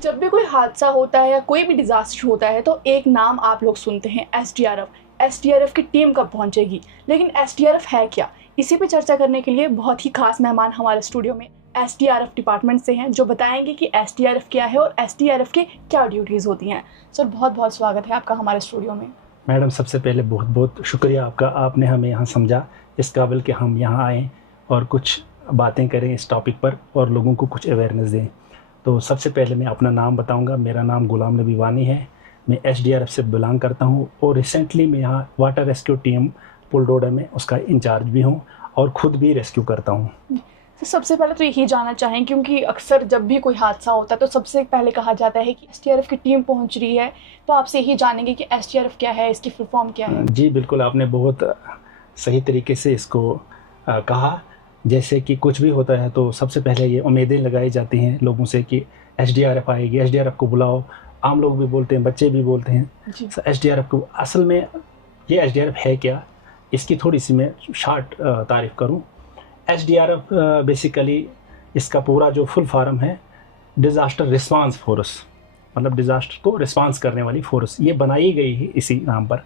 जब भी कोई हादसा होता है या कोई भी डिज़ास्टर होता है तो एक नाम आप लोग सुनते हैं, एसडीआरएफ। एसडीआरएफ की टीम कब पहुंचेगी, लेकिन एसडीआरएफ है क्या? इसी पे चर्चा करने के लिए बहुत ही खास मेहमान हमारे स्टूडियो में एसडीआरएफ डिपार्टमेंट से हैं, जो बताएंगे कि एसडीआरएफ क्या है और एसडीआरएफ की क्या ड्यूटीज़ होती हैं। सर, बहुत बहुत स्वागत है आपका हमारे स्टूडियो में। मैडम, सबसे पहले बहुत बहुत शुक्रिया आपका, आपने हमें यहाँ समझा इस काबिल कि हम यहाँ आएँ और कुछ बातें करें इस टॉपिक पर और लोगों को कुछ अवेयरनेस दें। तो सबसे पहले मैं अपना नाम बताऊंगा। मेरा नाम गुलाम नबी वानी है। मैं एसडीआरएफ से बिलोंग करता हूं और रिसेंटली मैं यहाँ वाटर रेस्क्यू टीम पुलडोडा में उसका इंचार्ज भी हूं और ख़ुद भी रेस्क्यू करता हूं। तो सबसे पहले तो यही जानना चाहें, क्योंकि अक्सर जब भी कोई हादसा होता है तो सबसे पहले कहा जाता है कि एसडीआरएफ की टीम पहुंच रही है, तो आपसे यही जानेंगे कि एसडीआरएफ क्या है, इसकी फुल फॉर्म क्या है। जी बिल्कुल, आपने बहुत सही तरीके से इसको कहा। जैसे कि कुछ भी होता है तो सबसे पहले ये उम्मीदें लगाई जाती हैं लोगों से कि एसडीआरएफ आएगी, एसडीआरएफ को बुलाओ। आम लोग भी बोलते हैं, बच्चे भी बोलते हैं एसडीआरएफ को। असल में ये एसडीआरएफ है क्या, इसकी थोड़ी सी मैं शॉर्ट तारीफ करूं। एसडीआरएफ बेसिकली इसका पूरा जो फुल फॉर्म है डिज़ास्टर रिस्पांस फोर्स, मतलब डिज़ास्टर को रिस्पांस करने वाली फोर्स, ये बनाई गई है इसी नाम पर।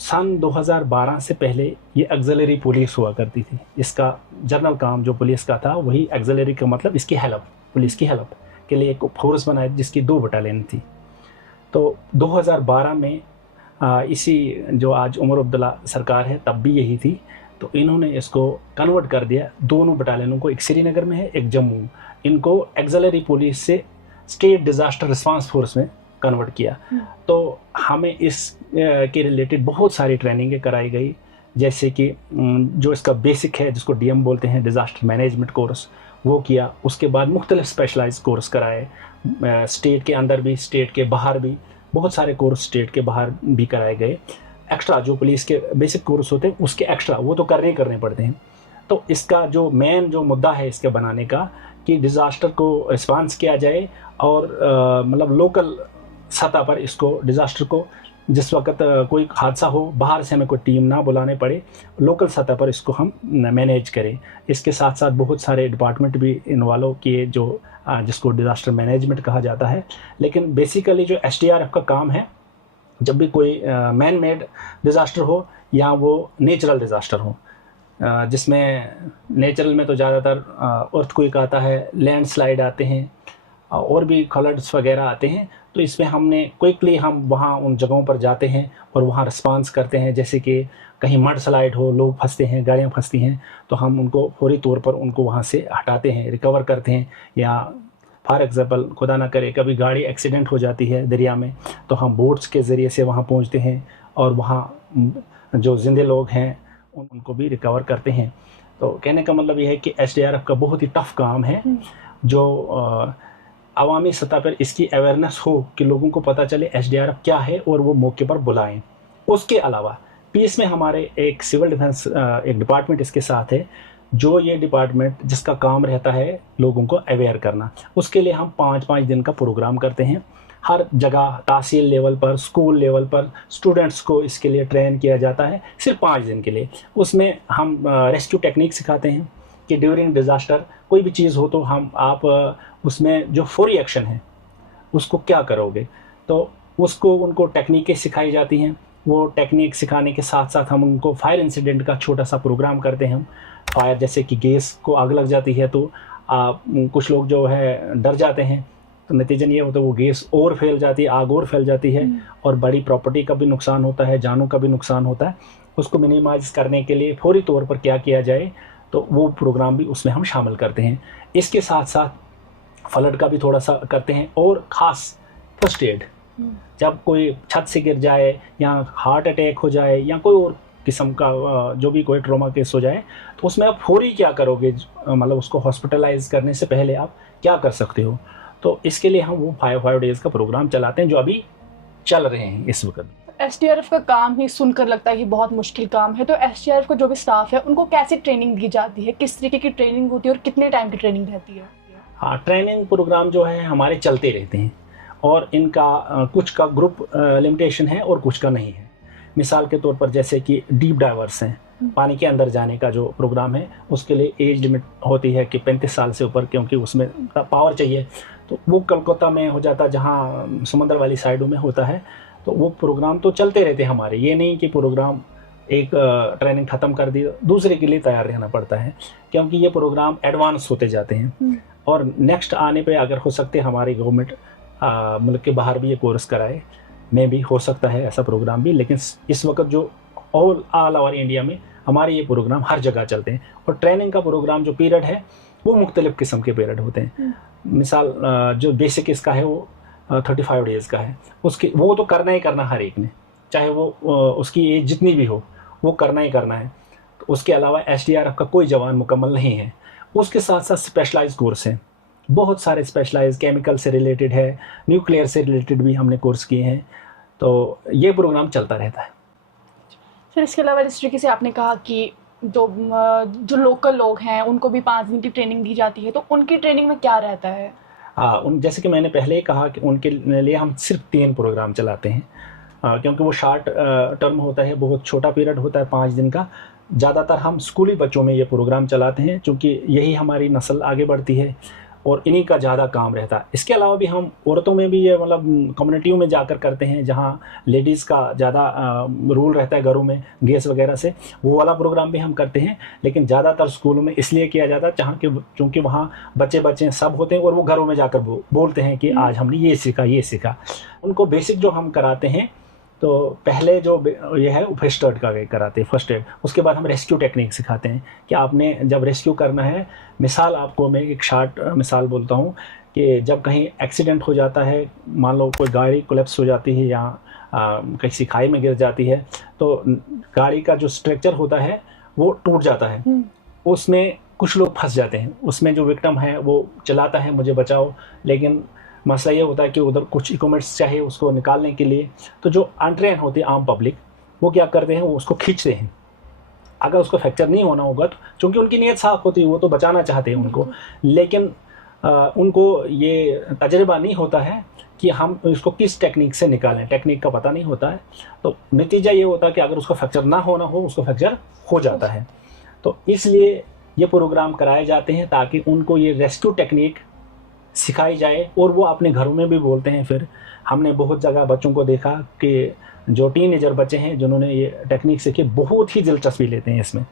सन 2012 से पहले ये एक्सिलरी पुलिस हुआ करती थी। इसका जनरल काम जो पुलिस का था वही एक्सिलरी का मतलब इसकी हेल्प, पुलिस की हेल्प के लिए एक फोर्स बनाई जिसकी 2 बटालियन थी। तो 2012 में इसी जो आज उमर अब्दुल्ला सरकार है तब भी यही थी, तो इन्होंने इसको कन्वर्ट कर दिया। दोनों बटालियनों को, एक श्रीनगर में है एक जम्मू, इनको एक्सिलरी पुलिस से स्टेट डिज़ास्टर रिस्पांस फोर्स में कन्वर्ट किया। तो हमें इस के रिलेटेड बहुत सारी ट्रेनिंगें कराई गई, जैसे कि जो इसका बेसिक है जिसको डीएम बोलते हैं, डिज़ास्टर मैनेजमेंट कोर्स, वो किया। उसके बाद मुख्तलिफ स्पेशलाइज कोर्स कराए, स्टेट के अंदर भी स्टेट के बाहर भी बहुत सारे कोर्स स्टेट के बाहर भी कराए गए। एक्स्ट्रा जो पुलिस के बेसिक कोर्स होते हैं उसके एक्स्ट्रा वो तो करने पड़ते हैं। तो इसका जो मेन जो मुद्दा है इसके बनाने का कि डिज़ास्टर को रिस्पांस किया जाए और मतलब लोकल सतह पर इसको डिज़ास्टर को, जिस वक्त कोई हादसा हो बाहर से हमें कोई टीम ना बुलाने पड़े, लोकल सतह पर इसको हम मैनेज करें। इसके साथ साथ बहुत सारे डिपार्टमेंट भी इन्वॉल्व किए जो जिसको डिज़ास्टर मैनेजमेंट कहा जाता है। लेकिन बेसिकली जो एसडीआरएफ का काम है, जब भी कोई मैन मेड डिज़ास्टर हो या वो नेचुरल डिज़ास्टर हो, जिसमें नेचुरल में तो ज़्यादातर अर्थक्वेक आता है, लैंडस्लाइड आते हैं और भी फ्लड्स वगैरह आते हैं, तो इसमें हमने क्विकली हम वहाँ उन जगहों पर जाते हैं और वहाँ रिस्पांस करते हैं। जैसे कि कहीं मड स्लाइड हो, लोग फंसते हैं, गाड़ियाँ फंसती हैं, तो हम उनको फौरी तौर पर उनको वहाँ से हटाते हैं, रिकवर करते हैं। या फॉर एग्ज़ाम्पल खुदा ना करे कभी गाड़ी एक्सीडेंट हो जाती है दरिया में, तो हम बोट्स के ज़रिए से वहाँ पहुँचते हैं और वहाँ जो ज़िंदे लोग हैं उनको भी रिकवर करते हैं। तो कहने का मतलब ये है कि एसडीआरएफ का बहुत ही टफ़ काम है, जो अवामी सतह पर इसकी अवेयरनेस हो कि लोगों को पता चले एसडीआरएफ क्या है और वो मौके पर बुलाएं। उसके अलावा पीस में हमारे एक सिविल डिफेंस एक डिपार्टमेंट इसके साथ है, जो ये डिपार्टमेंट जिसका काम रहता है लोगों को अवेयर करना। उसके लिए हम 5-5 दिन का प्रोग्राम करते हैं। हर जगह तहसील लेवल पर, स्कूल लेवल पर स्टूडेंट्स को इसके लिए ट्रेन किया जाता है सिर्फ 5 दिन के लिए। उसमें हम रेस्क्यू टेक्निक सिखाते हैं कि ड्यूरिंग डिज़ास्टर कोई भी चीज़ हो तो आप उसमें जो फौरी एक्शन है उसको क्या करोगे, तो उसको उनको टेक्निकें सिखाई जाती हैं। वो टेक्निक सिखाने के साथ साथ हम उनको फायर इंसिडेंट का छोटा सा प्रोग्राम करते हैं। हम फायर, जैसे कि गैस को आग लग जाती है तो कुछ लोग जो है डर जाते हैं, तो नतीजन ये होता है वो गैस और फैल जाती है, आग और फैल जाती है और बड़ी प्रॉपर्टी का भी नुकसान होता है, जानों का भी नुकसान होता है। उसको मिनिमाइज़ करने के लिए फौरी तौर पर क्या किया जाए, तो वो प्रोग्राम भी उसमें हम शामिल करते हैं। इसके साथ साथ फ्लड का भी थोड़ा सा करते हैं और ख़ास फर्स्ट एड, जब कोई छत से गिर जाए या हार्ट अटैक हो जाए या कोई और किस्म का जो भी कोई ट्रॉमा केस हो जाए, तो उसमें आप फौरी क्या करोगे, मतलब उसको हॉस्पिटलाइज करने से पहले आप क्या कर सकते हो। तो इसके लिए हम वो 5 डेज़ का प्रोग्राम चलाते हैं जो अभी चल रहे हैं इस वक्त। एसडीआरएफ का काम ही सुनकर लगता है कि बहुत मुश्किल काम है, तो एसडीआरएफ का जो भी स्टाफ है उनको कैसे ट्रेनिंग दी जाती है, किस तरीके की ट्रेनिंग होती है और कितने टाइम की ट्रेनिंग रहती है? हाँ, ट्रेनिंग प्रोग्राम जो है हमारे चलते रहते हैं और इनका कुछ का ग्रुप लिमिटेशन है और कुछ का नहीं है। मिसाल के तौर पर जैसे कि डीप डाइवर्स हैं, पानी के अंदर जाने का जो प्रोग्राम है उसके लिए एज लिमिट होती है कि 35 साल से ऊपर, क्योंकि उसमें पावर चाहिए। तो वो कलकत्ता में हो जाता, जहाँ समुद्र वाली साइडों में होता है। तो वो प्रोग्राम तो चलते रहते हैं हमारे, ये नहीं कि प्रोग्राम एक ट्रेनिंग ख़त्म कर दी दूसरे के लिए तैयार रहना पड़ता है, क्योंकि ये प्रोग्राम एडवांस होते जाते हैं। और नेक्स्ट आने पे अगर हो सकते हमारी गवर्नमेंट मुल्क के बाहर भी ये कोर्स कराए, में भी हो सकता है ऐसा प्रोग्राम भी। लेकिन इस वक्त जो ऑल ओवर इंडिया में हमारे ये प्रोग्राम हर जगह चलते हैं। और ट्रेनिंग का प्रोग्राम जो पीरियड है वो मुख्तलिफ़ किस्म के पीरियड होते हैं। मिसाल जो बेसिक इसका है वो 35 डेज़ का है, उसके वो तो करना ही करना हर एक ने, चाहे वो उसकी एज जितनी भी हो, वो करना ही करना है। तो उसके अलावा SDRF का कोई जवान मुकम्मल नहीं है। उसके साथ साथ स्पेशलाइज्ड कोर्स हैं, बहुत सारे स्पेशलाइज, केमिकल से रिलेटेड है, न्यूक्लियर से रिलेटेड भी हमने कोर्स किए हैं। तो ये प्रोग्राम चलता रहता है। फिर इसके अलावा जिस तरीके से आपने कहा कि जो लोकल लोग हैं उनको भी 5 दिन की ट्रेनिंग दी जाती है, तो उनकी ट्रेनिंग में क्या रहता है? जैसे कि मैंने पहले ही कहा कि उनके लिए हम सिर्फ 3 प्रोग्राम चलाते हैं, क्योंकि वो शॉर्ट टर्म होता है, बहुत छोटा पीरियड होता है 5 दिन का। ज़्यादातर हम स्कूली बच्चों में ये प्रोग्राम चलाते हैं, क्योंकि यही हमारी नस्ल आगे बढ़ती है और इन्हीं का ज़्यादा काम रहता है। इसके अलावा भी हम औरतों में भी ये मतलब कम्युनिटियों में जाकर करते हैं, जहाँ लेडीज़ का ज़्यादा रूल रहता है घरों में गैस वगैरह से, वो वाला प्रोग्राम भी हम करते हैं। लेकिन ज़्यादातर स्कूलों में इसलिए किया जाता है जहाँ के चूँकि वहाँ बच्चे सब होते हैं और वो घरों में जाकर बोलते हैं कि आज हमने ये सीखा। उनको बेसिक जो हम कराते हैं, तो पहले जो ये है फर्स्ट एड का कराते हैं, फर्स्ट एड। उसके बाद हम रेस्क्यू टेक्निक सिखाते हैं कि आपने जब रेस्क्यू करना है, मिसाल आपको मैं एक शॉर्ट मिसाल बोलता हूँ कि जब कहीं एक्सीडेंट हो जाता है, मान लो कोई गाड़ी कोलैप्स हो जाती है या किसी खाई में गिर जाती है, तो गाड़ी का जो स्ट्रक्चर होता है वो टूट जाता है, उसमें कुछ लोग फंस जाते हैं। उसमें जो विक्टिम है वो चलाता है मुझे बचाओ, लेकिन मसला ये होता है कि उधर कुछ इक्विपमेंट्स चाहिए उसको निकालने के लिए। तो जो अनट्रेन होती है आम पब्लिक, वो क्या करते हैं, वो उसको खींचते हैं। अगर उसको फ्रैक्चर नहीं होना होगा तो, चूँकि उनकी नीयत साफ होती है, वो तो बचाना चाहते हैं उनको, लेकिन उनको ये तजर्बा नहीं होता है कि हम इसको किस टेक्निक से निकालें, टेक्निक का पता नहीं होता है। तो नतीजा ये होता है कि अगर उसको फ्रैक्चर ना होना हो, उसको फ्रैक्चर हो जाता है। तो इसलिए ये प्रोग्राम कराए जाते हैं ताकि उनको ये रेस्क्यू टेक्निक सिखाई जाए और वो अपने घरों में भी बोलते हैं। फिर हमने बहुत जगह बच्चों को देखा कि जो टीनेजर बच्चे हैं जिन्होंने ये टेक्निक सीखी, बहुत ही दिलचस्पी लेते हैं इसमें,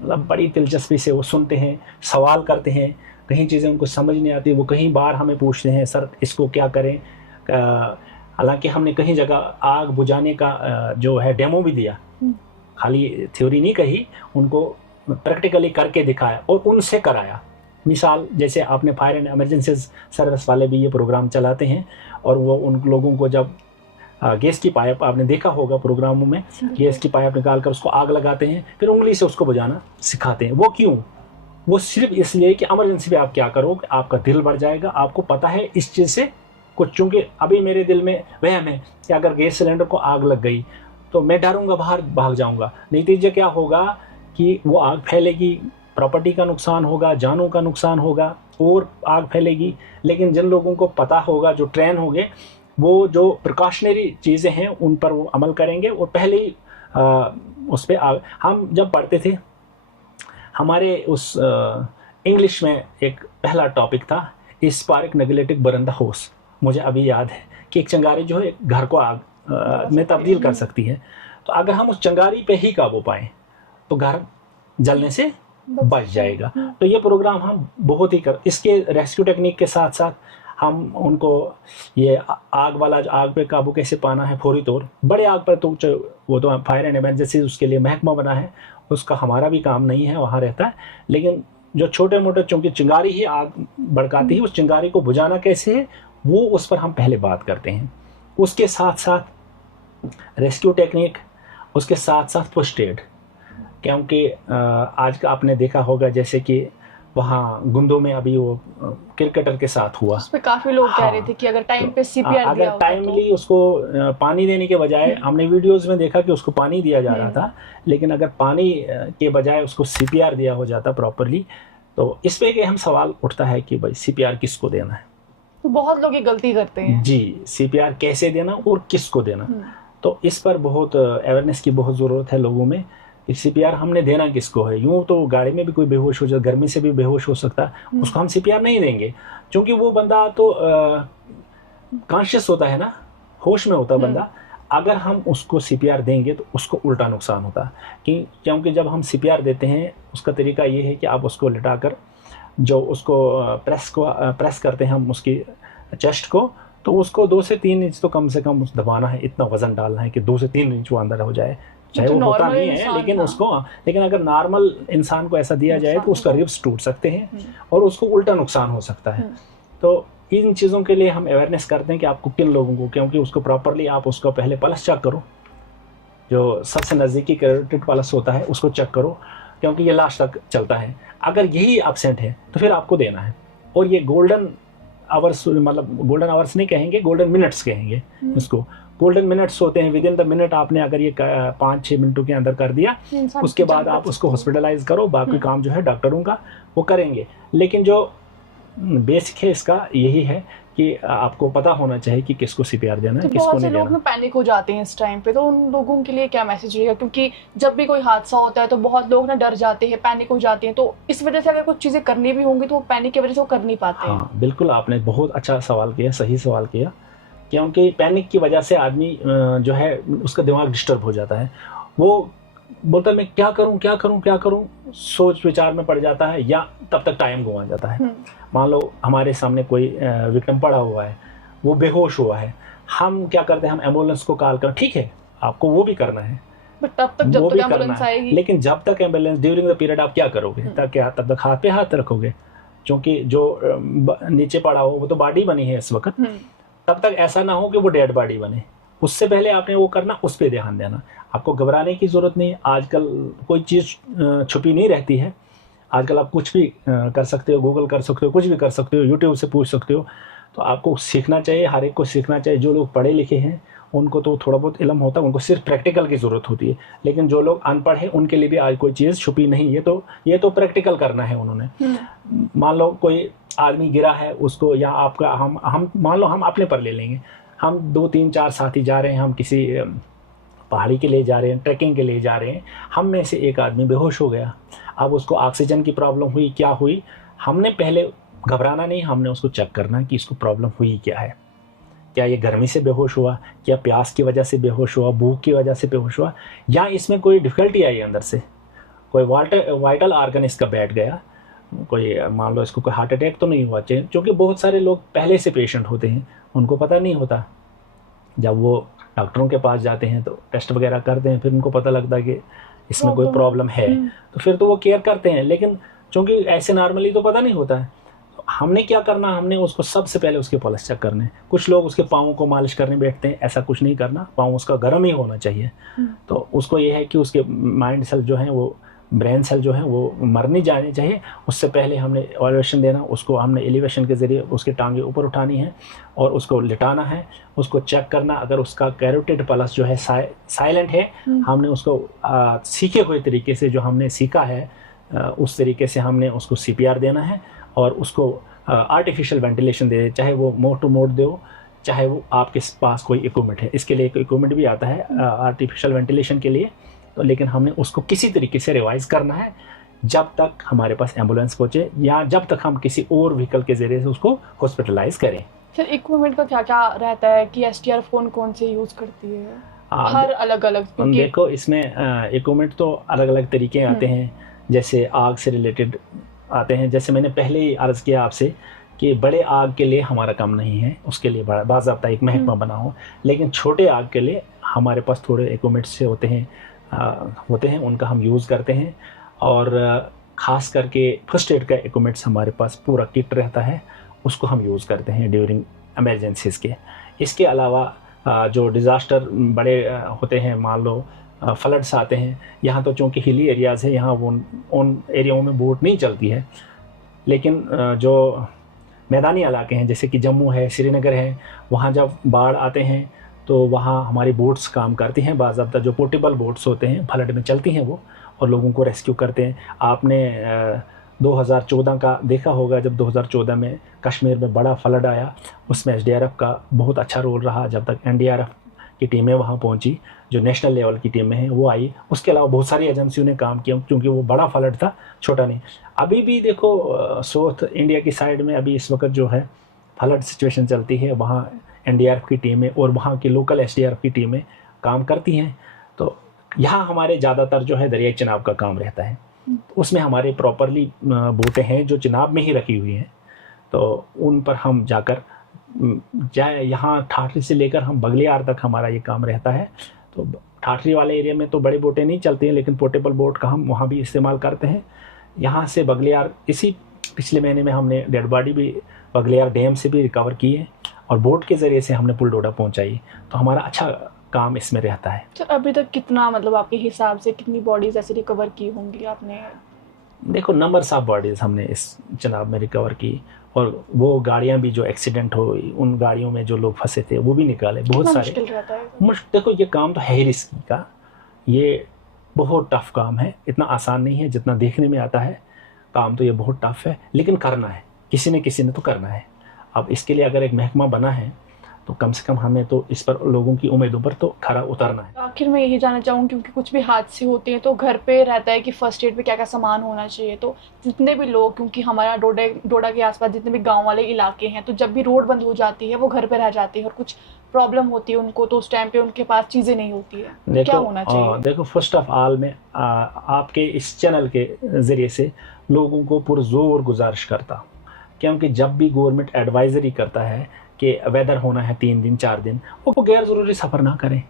मतलब बड़ी दिलचस्पी से वो सुनते हैं, सवाल करते हैं। कहीं चीज़ें उनको समझ नहीं आती, वो कहीं बार हमें पूछते हैं सर इसको क्या करें। हालांकि हमने कहीं जगह आग बुझाने का जो है डेमो भी दिया, खाली थ्योरी नहीं कही, उनको प्रैक्टिकली करके दिखाया और उनसे कराया। मिसाल जैसे आपने फायर एंड इमरजेंसी सर्विस वाले भी ये प्रोग्राम चलाते हैं, और वो उन लोगों को जब गैस की पाइप, आपने देखा होगा प्रोग्रामों में, गैस की पाइप निकाल कर उसको आग लगाते हैं, फिर उंगली से उसको बुझाना सिखाते हैं। वो क्यों? वो सिर्फ इसलिए कि इमरजेंसी में आप क्या करोगे, आपका दिल बढ़ जाएगा, आपको पता है इस चीज़ से कुछ। चूँकि अभी मेरे दिल में वहम है कि अगर गैस सिलेंडर को आग लग गई तो मैं डरूंगा, बाहर भाग जाऊंगा। नतीजा क्या होगा कि वो आग फैलेगी, प्रॉपर्टी का नुकसान होगा, जानों का नुकसान होगा और आग फैलेगी। लेकिन जिन लोगों को पता होगा, जो ट्रेन होंगे, वो जो प्रिकॉशनरी चीज़ें हैं उन पर वो अमल करेंगे और पहले ही उस पर आग। हम जब पढ़ते थे, हमारे उस इंग्लिश में एक पहला टॉपिक था spark neglected burn the house. मुझे अभी याद है कि एक चिंगारी जो है एक घर को आग में तब्दील कर सकती है। तो अगर हम उस चिंगारी पे ही काबू पाएँ तो घर जलने से बच जाएगा। तो ये प्रोग्राम हम बहुत ही इसके रेस्क्यू टेक्निक के साथ साथ हम उनको ये आग पे काबू कैसे पाना है फौरी तौर। बड़े आग पर तो वो तो फायर एंड इमरजेंसी उसके लिए महकमा बना है, उसका हमारा भी काम नहीं है, वहाँ रहता है। लेकिन जो छोटे मोटे, चूँकि चिंगारी ही आग भड़काती है, उस चिंगारी को बुझाना कैसे है वो उस पर हम पहले बात करते हैं। उसके साथ साथ रेस्क्यू टेक्निक, उसके साथ साथ फर्स्ट एड। क्योंकि आज का आपने देखा होगा जैसे कि वहाँ गुंदों में अभी वो क्रिकेटर के साथ हुआ, उस पे काफी लोग कह रहे थे कि अगर टाइम पे सीपीआर दिया अगर टाइमली उसको पानी देने के बजाय, हमने वीडियोस में देखा कि उसको पानी दिया जा रहा था, लेकिन अगर पानी के बजाय उसको सीपीआर दिया हो जाता प्रॉपरली, तो इस पे कि हम सवाल उठता है कि भाई सीपीआर किसको देना है। तो बहुत लोग ये गलती करते हैं जी, सीपीआर कैसे देना और किसको देना। तो इस पर बहुत अवेयरनेस की बहुत ज़रूरत है लोगों में कि सीपीआर हमने देना किसको है। यूँ तो गाड़ी में भी कोई बेहोश हो जाए, गर्मी से भी बेहोश हो सकता है, उसको हम सीपीआर नहीं देंगे, क्योंकि वो बंदा तो कॉन्शियस होता है ना, होश में होता है बंदा। अगर हम उसको सीपीआर देंगे तो उसको उल्टा नुकसान होता है, क्योंकि जब हम सीपीआर देते हैं उसका तरीका ये है कि आप उसको लिटाकर जो उसको प्रेस करते हैं हम उसकी चेस्ट को, तो उसको 2 से 3 इंच तो कम से कम दबाना है, इतना वजन डालना है कि 2 से 3 इंच वो अंदर हो जाए, चाहे वो होता नहीं है, लेकिन उसको, लेकिन अगर नॉर्मल इंसान को ऐसा दिया जाए तो उसका रिब्स टूट सकते हैं और उसको उल्टा नुकसान हो सकता है। तो इन चीज़ों के लिए हम अवेयरनेस करते हैं कि आपको किन लोगों को, क्योंकि उसको प्रॉपरली आप उसको पहले पल्स चेक करो, जो सबसे नज़दीकी कैरोटिड पल्स होता है उसको चेक करो, क्योंकि ये लास्ट तक चलता है। अगर यही एब्सेंट है तो फिर आपको देना है। और ये गोल्डन आवर्स, मतलब गोल्डन आवर्स नहीं कहेंगे, गोल्डन मिनट्स कहेंगे इसको। गोल्डन मिनट्स होते हैं, विद इन द मिनट आपने अगर ये 5-6 मिनटों के अंदर कर दिया, उसके बाद आप उसको हॉस्पिटलाइज करो, बाकी काम जो है डॉक्टरों का वो करेंगे। लेकिन जो बेसिक है इसका यही है कि आपको पता होना चाहिए कि किसको सीपीआर देना है, तो किसको बहुत से नहीं लोग देना। ना पैनिक हो जाते हैं इस टाइम पे, तो उन लोगों के लिए क्या मैसेज रहेगा? क्योंकि जब भी कोई हादसा होता है तो बहुत लोग ना डर जाते हैं, पैनिक हो जाते हैं, तो इस वजह से अगर कुछ चीज़ें करनी भी होंगी तो वो पैनिक की वजह से वो कर नहीं पाते हैं। हाँ बिल्कुल, आपने बहुत अच्छा सवाल किया, सही सवाल किया, क्योंकि पैनिक की वजह से आदमी जो है उसका दिमाग डिस्टर्ब हो जाता है। वो बोलता है मैं क्या करूं क्या करूं क्या करूं, सोच विचार में पड़ जाता है, या तब तक टाइम गंवा जाता है। मान लो हमारे सामने कोई विक्टिम पड़ा हुआ है, वो बेहोश हुआ है, हम क्या करते हैं, हम एम्बुलेंस को कॉल कर, ठीक है आपको वो भी करना है, बट तब तक जब तक एम्बुलेंस आएगी, लेकिन जब तक एम्बुलेंस, ड्यूरिंग द पीरियड आप क्या करोगे, तब तक हाथ पे हाथ रखोगे, क्योंकि जो नीचे पड़ा हो वो तो बॉडी बनी है इस वक्त, तब तक ऐसा ना हो कि वो डेड बॉडी बने। उससे पहले आपने वो करना, उस पर ध्यान देना। आपको घबराने की ज़रूरत नहीं। आजकल कोई चीज़ छुपी नहीं रहती है, आजकल आप कुछ भी कर सकते हो, गूगल कर सकते हो, कुछ भी कर सकते हो, यूट्यूब से पूछ सकते हो। तो आपको सीखना चाहिए, हर एक को सीखना चाहिए। जो लोग पढ़े लिखे हैं उनको तो थोड़ा बहुत इल्म होता है, उनको सिर्फ प्रैक्टिकल की ज़रूरत होती है, लेकिन जो लोग अनपढ़ हैं उनके लिए भी आज कोई चीज़ छुपी नहीं, ये तो प्रैक्टिकल करना है उन्होंने। मान लो कोई आदमी गिरा है, उसको, या आपका हम मान लो हम अपने पर ले लेंगे, हम 2-3-4 साथी जा रहे हैं, हम किसी पहाड़ी के लिए जा रहे हैं, ट्रैकिंग के लिए जा रहे हैं, हम में से एक आदमी बेहोश हो गया। अब उसको ऑक्सीजन की प्रॉब्लम हुई, क्या हुई, हमने पहले घबराना नहीं, हमने उसको चेक करना कि इसको प्रॉब्लम हुई क्या है। क्या ये गर्मी से बेहोश हुआ, क्या प्यास की वजह से बेहोश हुआ, भूख की वजह से बेहोश हुआ, या इसमें कोई डिफ़िकल्टी आई अंदर से, कोई वाइटल ऑर्गन इसका बैठ गया, कोई मान लो इसको कोई हार्ट अटैक तो नहीं हुआ चाहिए, क्योंकि बहुत सारे लोग पहले से पेशेंट होते हैं, उनको पता नहीं होता। जब वो डॉक्टरों के पास जाते हैं तो टेस्ट वगैरह करते हैं, फिर उनको पता लगता है कि इसमें कोई प्रॉब्लम है, तो फिर तो वो केयर करते हैं। लेकिन चूँकि ऐसे नॉर्मली तो पता नहीं होता है, तो हमने क्या करना, हमने उसको सबसे पहले उसके पल्स चेक करने। कुछ लोग उसके पाँव को मालिश करने बैठते हैं, ऐसा कुछ नहीं करना, पाँव उसका गर्म ही होना चाहिए। तो उसको ये है कि उसके माइंड सेल जो हैं, वो ब्रेन सेल जो है वो मर नहीं जाने चाहिए। उससे पहले हमने एलिवेशन देना, उसको हमने एलिवेशन के ज़रिए उसकी टांगें ऊपर उठानी है और उसको लिटाना है, उसको चेक करना। अगर उसका कैरोटिड पल्स जो है साइलेंट है, हमने उसको सीखे हुए तरीके से, जो हमने सीखा है उस तरीके से हमने उसको सीपीआर देना है, और उसको आर्टिफिशियल वेंटिलेशन दे, चाहे वो मोड टू मोड दो, चाहे वो आपके पास कोई इक्विपमेंट है। इसके लिए एक इक्विपमेंट भी आता है आर्टिफिशियल वेंटिलेशन के लिए, तो लेकिन हमने उसको किसी तरीके से रिवाइज करना है जब तक हमारे पास एम्बुलेंस पहुंचे, या जब तक हम किसी और व्हीकल के ज़रिए से उसको हॉस्पिटलाइज करें। फिर इक्विपमेंट का क्या क्या रहता है कि एसटीआरएफ कौन से यूज़ करती है? हर अलग अलग, देखो इसमें इक्विपमेंट तो अलग अलग तरीके आते हैं, जैसे आग से रिलेटेड आते हैं। जैसे मैंने पहले ही अर्ज़ किया आपसे कि बड़े आग के लिए हमारा काम नहीं है, उसके लिए बाज़ाब्ता एक महकमा बना हो, लेकिन छोटे आग के लिए हमारे पास थोड़े इक्विपमेंट्स से होते हैं, उनका हम यूज़ करते हैं। और ख़ास करके फर्स्ट एड का इक्विपमेंट्स हमारे पास पूरा किट रहता है, उसको हम यूज़ करते हैं ड्यूरिंग एमरजेंसीज़ के। इसके अलावा जो डिज़ास्टर बड़े होते हैं, मान लो फ्लड्स आते हैं, यहाँ तो चूँकि हिली एरियाज़ है, यहाँ वो उन एरियाओं में बोट नहीं चलती है, लेकिन जो मैदानी इलाके हैं जैसे कि जम्मू है, श्रीनगर है, वहाँ जब बाढ़ आते हैं तो वहाँ हमारी बोट्स काम करती हैं, बाज़ाब्ता जो पोर्टेबल बोट्स होते हैं, फ्लड में चलती हैं वो, और लोगों को रेस्क्यू करते हैं। आपने 2014 का देखा होगा, जब 2014 में कश्मीर में बड़ा फ्लड आया, उसमें एसडीआरएफ का बहुत अच्छा रोल रहा। जब तक एनडीआरएफ की टीमें वहाँ पहुँची, जो नेशनल लेवल की टीमें हैं वो आई। उसके अलावा बहुत सारी एजेंसियों ने काम किया, क्योंकि वो बड़ा फ्लड था, छोटा नहीं। अभी भी देखो साउथ इंडिया की साइड में अभी इस वक्त जो है फ्लड सिचुएशन चलती है, वहाँ एनडीआरएफ की टीमें और वहाँ की लोकल एसडीआरएफ की टीमें काम करती हैं। तो यहाँ हमारे ज़्यादातर जो है दरियाई चिनाब का काम रहता है, उसमें हमारे प्रॉपरली बोटें हैं जो चिनाब में ही रखी हुई हैं, तो उन पर हम जाकर जाए। यहाँ ठाठरी से लेकर हम बगलियार तक हमारा ये काम रहता है। तो ठाठरी वाले एरिया में तो बड़ी बोटें नहीं चलती हैं, लेकिन पोर्टेबल बोट का हम वहाँ भी इस्तेमाल करते हैं। यहाँ से बगलियार, इसी पिछले महीने में हमने डेड बॉडी भी बगलियार डैम से भी रिकवर की है और बोट के ज़रिए से हमने पुल डोडा पहुँचाई। तो हमारा अच्छा काम इसमें रहता है। सर अभी तक कितना, मतलब आपके हिसाब से कितनी बॉडीज ऐसे रिकवर की होंगी आपने? देखो नंबर्स ऑफ बॉडीज़ हमने इस चिनाब में रिकवर की, और वो गाड़ियाँ भी जो एक्सीडेंट हो, उन गाड़ियों में जो लोग फंसे थे वो भी निकाले। बहुत सारे मुश्किल रहता है। देखो ये काम तो है ही रिस्की का, ये बहुत टफ काम है, इतना आसान नहीं है जितना देखने में आता है। काम तो ये बहुत टफ है, लेकिन करना है, किसी ने तो करना है। अब इसके लिए अगर एक महकमा बना है तो कम से कम हमें तो इस पर लोगों की उम्मीदों पर तो खरा उतरना है। आखिर में यही जानना चाहूँगी, क्योंकि कुछ भी हादसे होते हैं तो घर पे रहता है कि फर्स्ट एड पे क्या क्या सामान होना चाहिए। तो जितने भी लोग, क्योंकि हमारा डोडा के आसपास जितने भी गांव वाले इलाके हैं, तो जब भी रोड बंद हो जाती है वो घर पे रह जाती है और कुछ प्रॉब्लम होती है उनको, तो उस टाइम पे उनके पास चीज़ें नहीं होती है। क्या होना चाहिए? देखो फर्स्ट ऑफ ऑल मैं आपके इस चैनल के ज़रिए से लोगों को पुरजोर गुजारिश करता हूँ, क्योंकि जब भी गवर्नमेंट एडवाइजरी करता है कि वेदर होना है 3 दिन 4 दिन, वो गैर ज़रूरी सफ़र ना करें।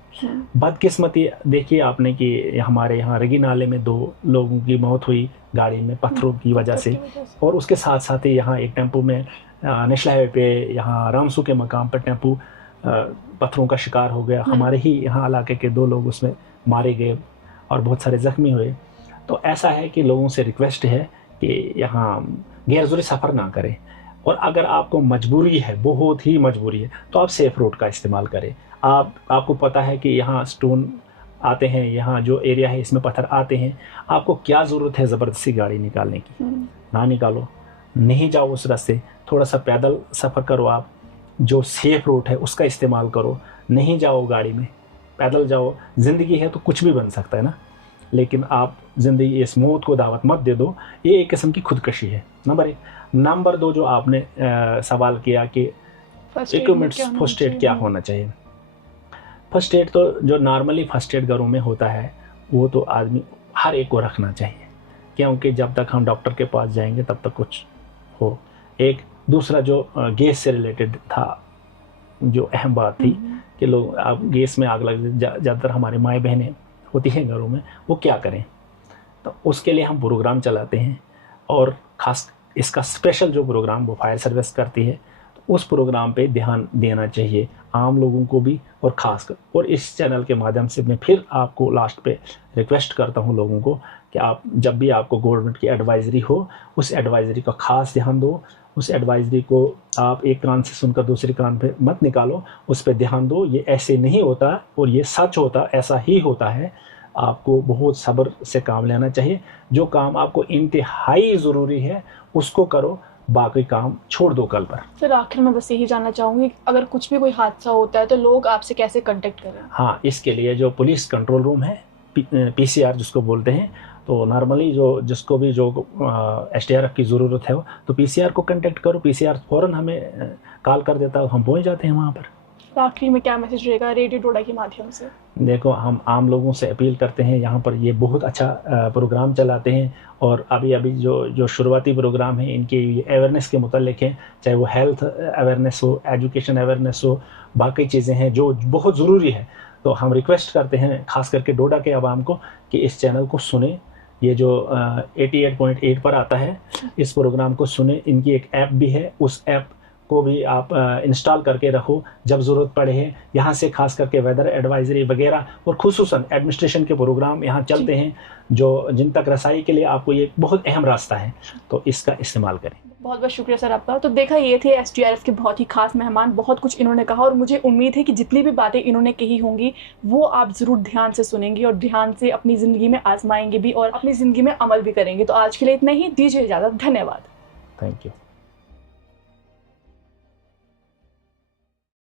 बदकिस्मती देखिए आपने कि हमारे यहाँ रगी नाले में 2 लोगों की मौत हुई गाड़ी में पत्थरों की वजह से, और उसके साथ साथ ही यहाँ एक टेम्पो में नेशनल हाईवे पे यहाँ रामसू के मकाम पर टेम्पो पत्थरों का शिकार हो गया। हमारे ही यहाँ इलाके के 2 लोग उसमें मारे गए और बहुत सारे ज़ख्मी हुए। तो ऐसा है कि लोगों से रिक्वेस्ट है कि यहाँ गैर ज़रूरी सफ़र ना करें, और अगर आपको मजबूरी है, बहुत ही मजबूरी है, तो आप सेफ़ रोड का इस्तेमाल करें। आपको पता है कि यहाँ स्टोन आते हैं, यहाँ जो एरिया है इसमें पत्थर आते हैं, आपको क्या ज़रूरत है ज़बरदस्ती गाड़ी निकालने की? ना निकालो, नहीं जाओ उस रास्ते, थोड़ा सा पैदल सफ़र करो। आप जो सेफ़ रूट है उसका इस्तेमाल करो, नहीं जाओ गाड़ी में, पैदल जाओ। ज़िंदगी है तो कुछ भी बन सकता है ना, लेकिन आप ज़िंदगी इस मौत को दावत मत दे दो, ये एक किस्म की खुदकशी है। नंबर 1। नंबर 2, जो आपने सवाल किया कि इक्विपमेंट्स फर्स्ट एड क्या होना चाहिए। फर्स्ट एड तो जो नॉर्मली फर्स्ट एड घरों में होता है वो तो आदमी हर एक को रखना चाहिए, क्योंकि जब तक हम डॉक्टर के पास जाएंगे तब तक कुछ हो। एक दूसरा जो गैस से रिलेटेड था, जो अहम बात थी कि लोग अब गैस में आग लग, ज़्यादातर हमारे माए बहनें होती हैं घरों में, वो क्या करें? तो उसके लिए हम प्रोग्राम चलाते हैं, और ख़ास इसका स्पेशल जो प्रोग्राम वो फायर सर्विस करती है, तो उस प्रोग्राम पे ध्यान देना चाहिए आम लोगों को भी और ख़ासकर। और इस चैनल के माध्यम से मैं फिर आपको लास्ट पे रिक्वेस्ट करता हूँ लोगों को कि आप जब भी आपको गवर्नमेंट की एडवाइजरी हो, उस एडवाइजरी का ख़ास ध्यान दो। उस एडवाइजरी को आप एक कान से सुनकर दूसरे कान पे मत निकालो, उस पर ध्यान दो। ये ऐसे नहीं होता और ये सच होता, ऐसा ही होता है। आपको बहुत सब्र से काम लेना चाहिए। जो काम आपको इंतहाई ज़रूरी है उसको करो, बाकी काम छोड़ दो कल पर। सर आखिर में बस यही जानना चाहूँगी, अगर कुछ भी कोई हादसा होता है तो लोग आपसे कैसे कांटेक्ट करें? हाँ, इसके लिए जो पुलिस कंट्रोल रूम है, पीसीआर जिसको बोलते हैं, तो नॉर्मली जिसको भी जो एसडीआरएफ की ज़रूरत है तो पीसीआर को कांटेक्ट करो। पीसीआर फ़ौरन हमें कॉल कर देता है, हम पहुँच जाते हैं वहाँ पर। आखिरी में क्या मैसेज रहेगा रेडियो डोडा के माध्यम से? देखो, हम आम लोगों से अपील करते हैं, यहाँ पर ये बहुत अच्छा प्रोग्राम चलाते हैं, और अभी जो शुरुआती प्रोग्राम है इनके अवेयरनेस के मुतालिक हैं, चाहे वो हेल्थ अवेयरनेस हो, एजुकेशन अवेयरनेस हो, बाकी चीज़ें हैं जो बहुत ज़रूरी है। तो हम रिक्वेस्ट करते हैं ख़ास करके डोडा के आवाम को कि इस चैनल को सुने। ये जो 88.8 पर आता है, इस प्रोग्राम को सुने। इनकी एक ऐप भी है, उस ऐप को भी आप इंस्टॉल करके रखो, जब ज़रूरत पड़े है। यहाँ से खास करके वेदर एडवाइजरी वगैरह और खुसूसन एडमिनिस्ट्रेशन के प्रोग्राम यहाँ चलते हैं, जो जिन तक रसाई के लिए आपको ये बहुत अहम रास्ता है, तो इसका इस्तेमाल करें। बहुत बहुत शुक्रिया सर आपका। तो देखा, ये थे एसडीआरएफ के बहुत ही खास मेहमान, बहुत कुछ इन्होंने कहा, और मुझे उम्मीद है कि जितनी भी बातें इन्होंने कही होंगी वो आप ज़रूर ध्यान से सुनेंगी और ध्यान से अपनी ज़िंदगी में आजमाएंगे भी और अपनी ज़िंदगी में अमल भी करेंगे। तो आज के लिए इतना ही, दीजिए इजाज़त। धन्यवाद। Thank you.